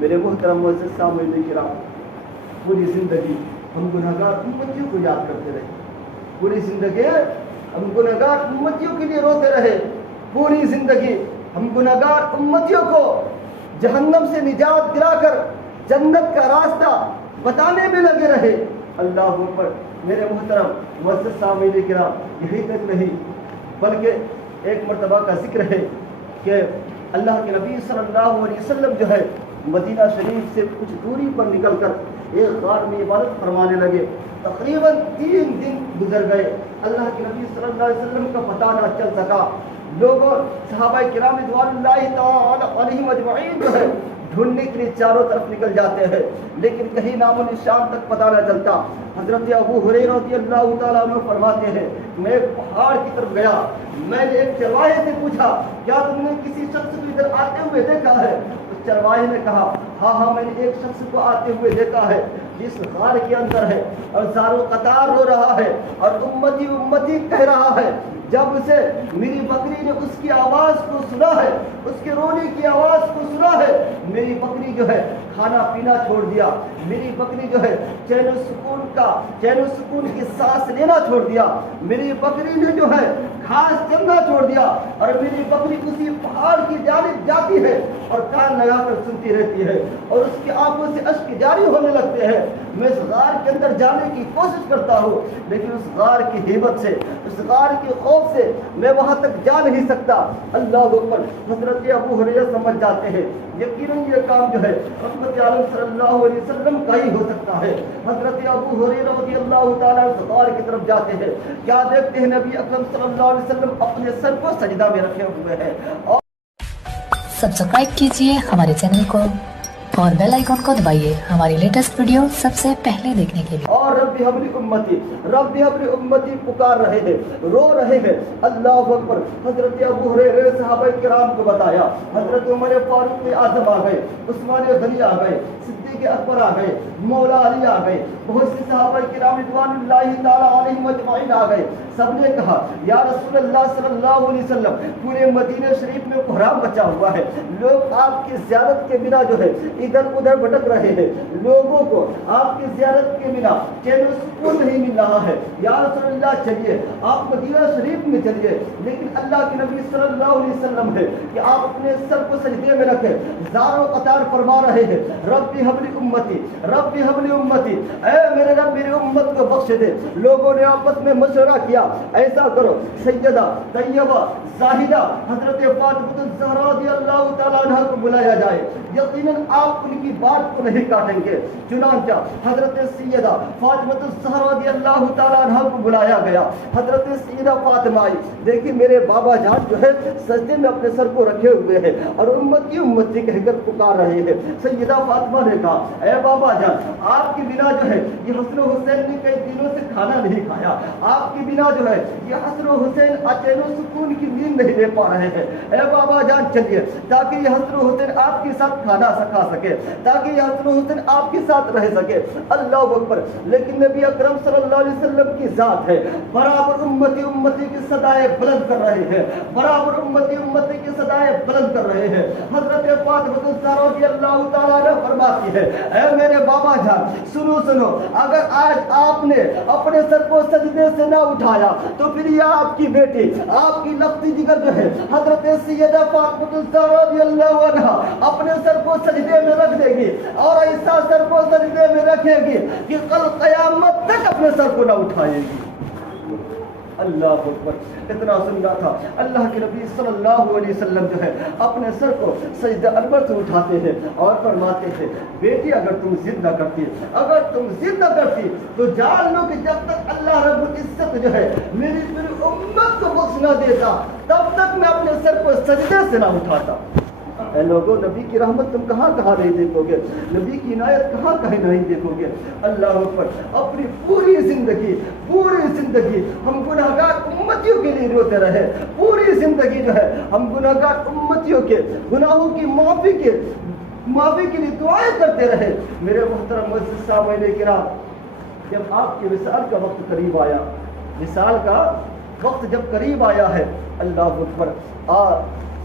میرے محترم معزز سامعین کرام، پوری زندگی ہم گناہگار امتیوں کو یاد کرتے رہے، پوری زندگی ہم گناہگار امتیوں کے لیے روتے رہے، پوری زندگی ہم گناہگار امتیوں کو جہنم سے نجات دلا کر جنت کا راستہ بتانے میں لگے رہے۔ اللہ اکبر۔ میرے محترم معزز سامعین کرام، یہی تک نہیں بلکہ ایک مرتبہ کا ذکر ہے کہ اللہ کے نبی صلی اللہ علیہ وسلم جو ہے مدینہ شریف سے کچھ دوری پر نکل کر ایک غار میں عبادت فرمانے لگے۔ تقریباً 3 دن گزر گئے، اللہ کے نبی صلی اللہ علیہ وسلم کا پتہ نہ چل سکا۔ لوگوں صحابہ کرام رضوان اللہ تعالی علیہم اجمعین جو ہے ڈھونڈنے کے لیے چاروں طرف نکل جاتے ہیں، لیکن کہیں نام و نشان تک پتہ نہ چلتا۔ حضرت ابو ہریرہ رضی اللہ تعالیٰ عنہ فرماتے ہیں، میں ایک پہاڑ کی طرف گیا، میں نے ایک چرواہے سے پوچھا کیا تم نے کسی شخص کو ادھر آتے ہوئے دیکھا ہے؟ اس چرواہے نے کہا ہاں میں نے ایک شخص کو آتے ہوئے دیکھا ہے جس غار کے اندر ہے اور زارو قطار رو رہا ہے اور امتی امتی کہہ رہا ہے۔ جب اسے میری بکری نے اس کی آواز کو سنا ہے، اس کے رونے کی آواز کو سنا ہے، میری بکری جو ہے کھانا پینا چھوڑ دیا، میری بکری جو ہے چین و سکون کی سانس لینا چھوڑ دیا، میری بکری نے جو ہے گھاس چرنا چھوڑ دیا، اور میری بکری اسی پہاڑ کی جانب جاتی ہے اور کان لگا کر سنتی رہتی ہے اور اس کی آنکھوں سے اشک جاری ہونے لگتے ہیں۔ میں اس غار کے اندر جانے کی کوشش کرتا ہوں، لیکن اس غار کی ہیبت سے، اس غار کے خوف سے میں وہاں تک جا نہیں سکتا۔ اللہ اکبر۔ حضرت ابو ہریرہ سمجھ جاتے ہیں یقیناً یہ کام جو ہے رحمت عالم صلی اللہ علیہ وسلم کا ہی ہو سکتا ہے۔ حضرت ابو ہریرہ رضی اللہ تعالیٰ اس غار کی طرف جاتے ہیں، کیا دیکھتے ہیں نبی اکرم صلی اللہ علیہ وسلم اپنے سر کو سجدہ میں رکھے ہوئے ہیں۔ اور سبسکرائب کیجئے ہمارے چینل کو اور بیل آئیکن کو دبائیے ہماری لیٹسٹ ویڈیو سب سے پہلے دیکھنے کے لیے۔ اور رب حبلی امتی پکار رہے ہیں، رو رہے ہیں۔ اللہ اکبر۔ حضرت ابو ہریرہ صحابہ کرام کو بتایا، حضرت عمر فاروق اعظم آ گئے، عثمان غنی آ گئے، صدیق اکبر آ گئے، مولا علی آ گئے، بہت سے صحابہ کرام رضوان اللہ تعالی علیہم اجمعین آ گئے۔ سب نے کہا یا رسول اللہ صلی اللہ علیہ وسلم، پورے مدینہ شریف میں کوہرام بچا ہوا ہے، لوگ آپ کی زیارت کے بنا جو ہے ادھر ادھر بھٹک رہے ہیں، لوگوں کو آپ کی زیارت کے بنا چین و سکون نہیں مل رہا ہے، یا رسول اللہ چلیے آپ مدینہ شریف میں چلیے۔ لیکن اللہ کے نبی صلی اللہ علیہ وسلم ہے کہ آپ اپنے سر کو سجدے میں رکھے، زار و قطار فرما رہے ہیں ربی حبلی امتی، ربی حبلی امتی، اے میرے رب میری امت کو بخش دے۔ لوگوں نے آپس میں مشورہ کیا ایسا کرو سیدہ طیبہ زاہدہ حضرت فاطمہ الزہرا رضی اللہ تعالیٰ عنہ کو بلایا جائے، یقیناً آپ ان کی بات کو نہیں کاٹیں گے۔ چنانچہ حضرت سیدہ فاطمہ الزہرا رضی اللہ تعالیٰ عنہ کو بلایا گیا۔ حضرت سیدہ فاطمہ آئی، دیکھیں میرے بابا جان جو ہے سجدے میں اپنے سر کو رکھے ہوئے ہیں اور امتی امتی کہہ کر پکار رہے ہیں۔ سیدہ فاطمہ نے کہا اے بابا جان، آپ کی بنا جو ہے یہ حسن و حسین نے کئی دنوں سے کھانا نہیں کھایا، آپ کی بنا جو ہے یہ حسن و حسین چین و سکون کی نیند نہیں لے پا رہے ہیں۔ اے بابا جان چلیے تاکہ یہ حسن و حسین آپ کے ساتھ کھانا کھا سکے، تاکہ یہ حسن و حسین آپ کے ساتھ رہ سکے۔ اللہ اکبر۔ لیکن نبی اکرم صلی اللہ علیہ وسلم کی ذات ہے، برابر امتی امتی کی صدائیں بلند کر رہے ہیں، برابر امتی امتی کی صدائیں بلند کر رہے ہیں۔ حضرت فاطمہ الزہرا رضی اللہ تعالیٰ عنہ فرماتی ہے اے میرے بابا جان سنو، اگر آج آپ نے اپنے سر کو سجدے سے نہ اٹھایا تو پھر یہ آپ کی بیٹی، آپ کی لختی جگر جو ہے حضرت سیدہ فاطمہ الزہرا رضی اللہ عنہا اپنے سر کو سجدے میں رکھ دے گی، اور ایسا سر کو سجدے میں رکھے گی کہ کل قیامت تک اپنے سر کو نہ اٹھائے گی۔ اللہ اکبر۔ اتنا سننا تھا، اللہ کے نبی صلی اللہ علیہ وسلم جو ہے اپنے سر کو سجدہ انور سے اٹھاتے ہیں اور فرماتے ہیں بیٹی اگر تم ضد نہ کرتی، اگر تم ضد نہ کرتی تو جان لو کہ جب تک اللہ رب العزت جو ہے میری امت کو بخش نہ دیتا تب تک میں اپنے سر کو سجدے سے نہ اٹھاتا۔ اے لوگوں، نبی کی رحمت تم کہاں نہیں دیکھو گے، نبی کی عنایت کہاں نہیں دیکھو گے۔ اللہ اکبر۔ اپنی پوری زندگی ہم گناہگار امتیوں کے لیے روتے رہے، پوری زندگی جو ہے ہم گناہگار امتیوں کے گناہوں کی معافی کے لیے دعائیں کرتے رہے۔ میرے محترم معزز سامعین کرام، جب آپ کے وصال کا وقت قریب آیا، وصال کا وقت جب قریب آیا ہے، اللہ اکبر،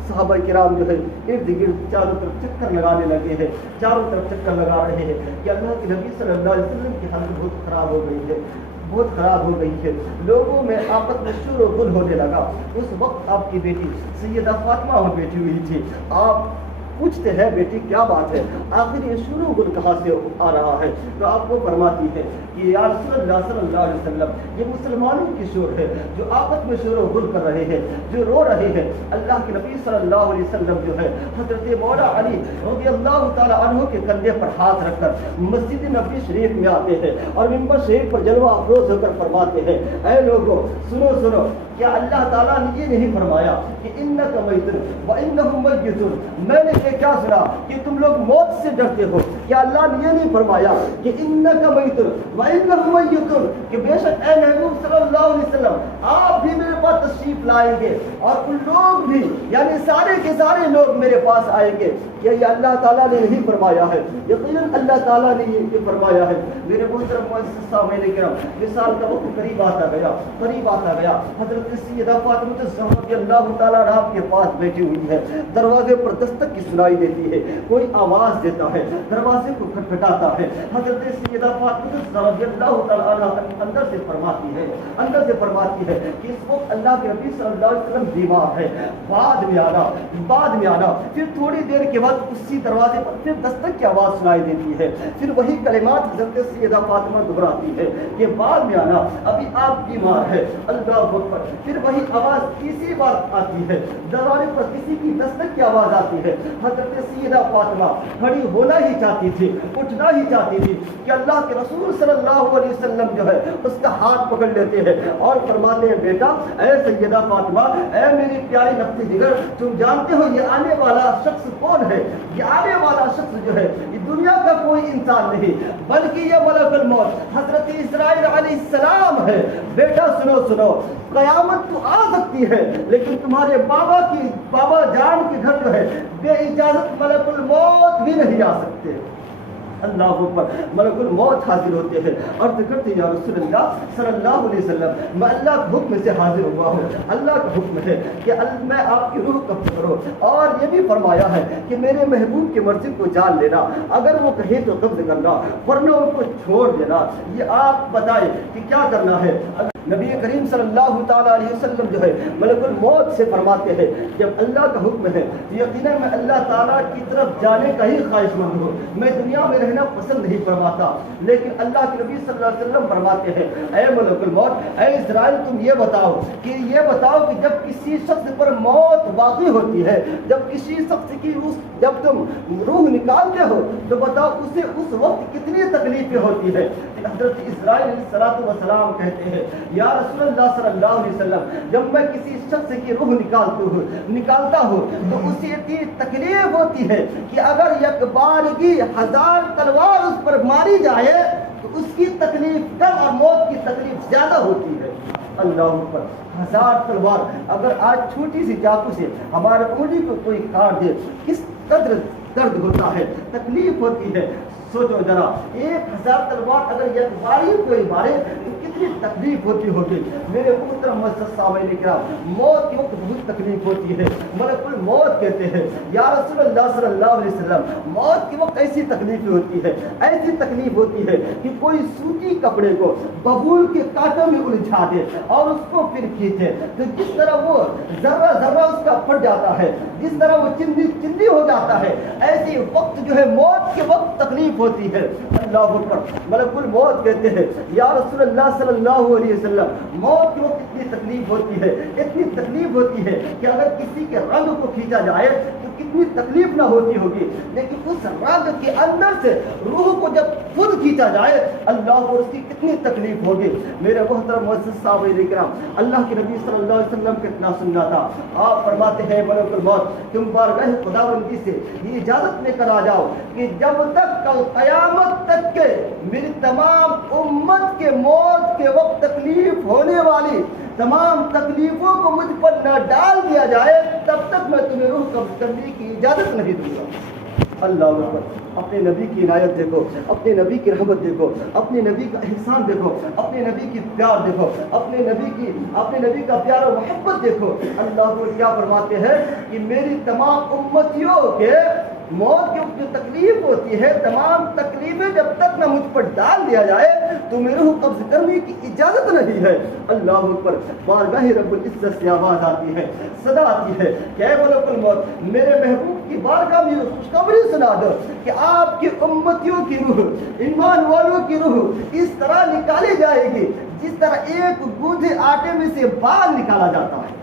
صحابہ کرام جو ہے ارد گرد چاروں طرف چکر لگانے لگے ہیں، چاروں طرف چکر لگا رہے ہیں کہ اللہ کے نبی صلی اللہ علیہ وسلم کی حالت بہت خراب ہو گئی ہے، بہت خراب ہو گئی ہے، لوگوں میں آپس میں شور و غل ہونے لگا۔ اس وقت آپ کی بیٹی سیدہ فاطمہ وہاں بیٹھی ہوئی تھی، آپ پوچھتے ہیں بیٹی کیا بات ہے، آخر یہ شور و غل کہاں سے آ رہا ہے؟ تو آپ کو فرماتی ہے کہ یا رسول اللہ صلی اللہ علیہ وسلم یہ مسلمانوں کی شور ہے جو آپس میں شور و غل کر رہے ہیں، جو رو رہے ہیں۔ اللہ کے نبی صلی اللہ علیہ وسلم جو ہے حضرت مولا علی رضی اللہ تعالیٰ عنہ کے کندھے پر ہاتھ رکھ کر مسجد نبی شریف میں آتے ہیں اور ممبر شریف پر جلوہ افروز ہو کر فرماتے ہیں اے لوگوں سنو سنو، کیا اللہ تعالیٰ نے یہ نہیں فرمایا کہ انک میت وانہم میتون؟ میں نے یہ کیا سنا کہ تم لوگ موت سے ڈرتے ہو، کیا اللہ نے یہ نہیں فرمایا کہ انک میت وانہم میتون، کہ بے شک اے محبوب صلی اللہ علیہ وسلم آپ بھی میرے پاس تشریف لائیں گے اور ان لوگ بھی یعنی سارے کے سارے لوگ میرے پاس آئیں گے؟ کیا یہ اللہ تعالیٰ نے نہیں فرمایا ہے؟ یقیناً اللہ تعالیٰ نے یہ فرمایا ہے۔ میرے محترم معزز سامعین کرام، وصال کا وقت قریب آتا گیا، قریب آتا گیا۔ حضرت سیدہ فاطمہ الزہرا رضی اللہ تعالیٰ عنہا کے پاس بیٹھی ہوئی ہے، دروازے پر دستک کی سنائی دیتی ہے، کوئی آواز دیتا ہے، دروازے کو کھٹکھٹاتا ہے۔ حضرت سیدہ فاطمہ الزہرا رضی اللہ تعالیٰ عنہا اندر سے فرماتی ہے کہ اس وقت اللہ کے نبی صلی اللہ علیہ وسلم بیمار ہے، بعد میں آنا۔ پھر تھوڑی دیر کے بعد اسی دروازے پر پھر دستک کی آواز سنائی دیتی ہے، پھر وہی کلمات حضرت سیدہ فاطمہ دہراتی ہے کہ بعد میں آنا، ابھی آپ بیمار ہے، اللہ اکبر۔ پھر وہی آواز تیسری بار آتی ہے، دروازے پر کسی کی دستک کی آواز آتی ہے۔ حضرت سیدہ فاطمہ کھڑی ہونا ہی چاہتی تھی، اٹھنا ہی چاہتی تھی کہ اللہ کے رسول صلی اللہ علیہ وسلم جو ہے اس کا ہاتھ پکڑ لیتے ہیں اور فرماتے ہیں بیٹا اے سیدہ فاطمہ، اے میری پیاری نفس جگر، تم جانتے ہو یہ آنے والا شخص کون ہے؟ یہ آنے والا شخص جو ہے یہ دنیا کا کوئی انسان نہیں بلکہ یہ ملک الموت حضرت اسرائیل علیہ السلام ہے۔ بیٹا سنو، قیامت تو آ سکتی ہے لیکن تمہارے بابا جان کے گھر جو ہے بے اجازت ملک الموت بھی نہیں آ سکتے۔ اللہ اکبر، ملک الموت حاضر ہوتے ہیں اور ذکرتے یا رسول اللہ صلی اللہ علیہ وسلم میں اللہ کے حکم سے حاضر ہوا ہوں، اللہ کا حکم ہے کہ میں آپ کی روح قبض کرو، اور یہ بھی فرمایا ہے کہ میرے محبوب کی مرضی کو جان لینا، اگر وہ کہے تو قبض کرنا ورنہ ان کو چھوڑ دینا۔ یہ آپ بتائیں کہ کیا کرنا ہے؟ نبی کریم صلی اللہ تعالیٰ علیہ وسلم جو ہے ملک الموت سے فرماتے ہیں جب اللہ کا حکم ہے تو یقیناً میں اللہ تعالیٰ کی طرف جانے کا ہی خواہش مند ہوں، میں دنیا میں رہنا پسند نہیں فرماتا، لیکن اللہ کے نبی صلی اللہ علیہ وسلم فرماتے ہیں اے ملک الموت، اے اسرائیل تم یہ بتاؤ کہ جب کسی شخص پر موت واقع ہوتی ہے، جب کسی شخص کی جب تم روح نکالتے ہو تو بتاؤ اسے اس وقت کتنی تکلیفیں ہوتی ہے؟ حضرت اسرائیل علیہ السلام کہتے ہیں یا رسول اللہ صلی اللہ علیہ وسلم، جب میں کسی شخص کی روح نکالتا ہوں تو اسے اتنی تکلیف ہوتی ہے کہ اگر یک بارگی 1000 تلوار اس پر ماری جائے تو اس کی تکلیف کم اور موت کی تکلیف زیادہ ہوتی ہے۔ اللہ اکبر، 1000 تلوار اگر آج چھوٹی سی چاقو سے ہمارے انگلی کو کوئی کاٹ دے کس قدر درد ہوتا ہے، تکلیف ہوتی ہے۔ سوچو ذرا 1000 تلوار اگر یک باری کوئی مارے تو کتنی تکلیف ہوتی ہوگی۔ میرے محترم معزز سامعین کرام، موت کے وقت بہت تکلیف ہوتی ہے۔ ملک الموت کہتے ہیں یا رسول اللہ صلی اللہ علیہ وسلم، موت کے وقت ایسی تکلیف ہوتی ہے، ایسی تکلیف ہوتی ہے کہ کوئی سوتی کپڑے کو ببول کے کانٹوں میں الجھا دے اور اس کو پھر کھینچے تو جس طرح وہ ذرہ اس کا پھٹ جاتا ہے، جس طرح وہ چندی ہو جاتا ہے، ایسی وقت جو ہے موت کے وقت تکلیف ہوتی ہے۔ اللہ اکبر، ملک الموت کہتے ہیں یا رسول اللہ صلی اللہ علیہ وسلم، موت کے وقت اتنی تکلیف ہوتی ہے کہ اگر کسی کے رنگ کو کھینچا جائے تو کتنی تکلیف نہ ہوتی ہوگی، لیکن اس رنگ کے اندر سے روح کو جب خود کھینچا جائے اللہ کو اس کی کتنی تکلیف ہوگی۔ میرے محترم معزز صحابہ کرام، اللہ کے نبی صلی اللہ علیہ وسلم کتنا سننا تھا۔ آپ فرماتے ہیں ملک الموت، تم بارگاہ خداوندی سے یہ اجازت لے کر آ جاؤ کہ جب تک کل قیامت تک کے میری تمام امت کے موت کے وقت تکلیف ہونے والی تمام تکلیفوں کو مجھ پر نہ ڈال دیا جائے تب تک میں تمہیں روح قبض کرنے کی اجازت نہیں دوں گا۔ اللہ اکبر، اپنے نبی کی عنایت دیکھو، اپنے نبی کی رحمت دیکھو، اپنے نبی کا احسان دیکھو، اپنے نبی کی پیار دیکھو، اپنے نبی کا پیار اور محبت دیکھو۔ اللہ کو کیا فرماتے ہیں کہ میری تمام امتیوں کے موت کی جو تکلیف ہوتی ہے، تمام تکلیفیں جب تک نہ مجھ پر ڈال دیا جائے تو میرے روح قبض کرنے کی اجازت نہیں ہے۔ اللہ اکبر، بارگاہ رب العزت سے آواز آتی ہے، صدا آتی ہے کہ اے ملک الموت، میرے محبوب کی بارگاہ میں خوشخبری سنا دو کہ آپ کی امتیوں کی روح، ایمان والوں کی روح اس طرح نکالی جائے گی جس طرح ایک گوندھے آٹے میں سے بال نکالا جاتا ہے۔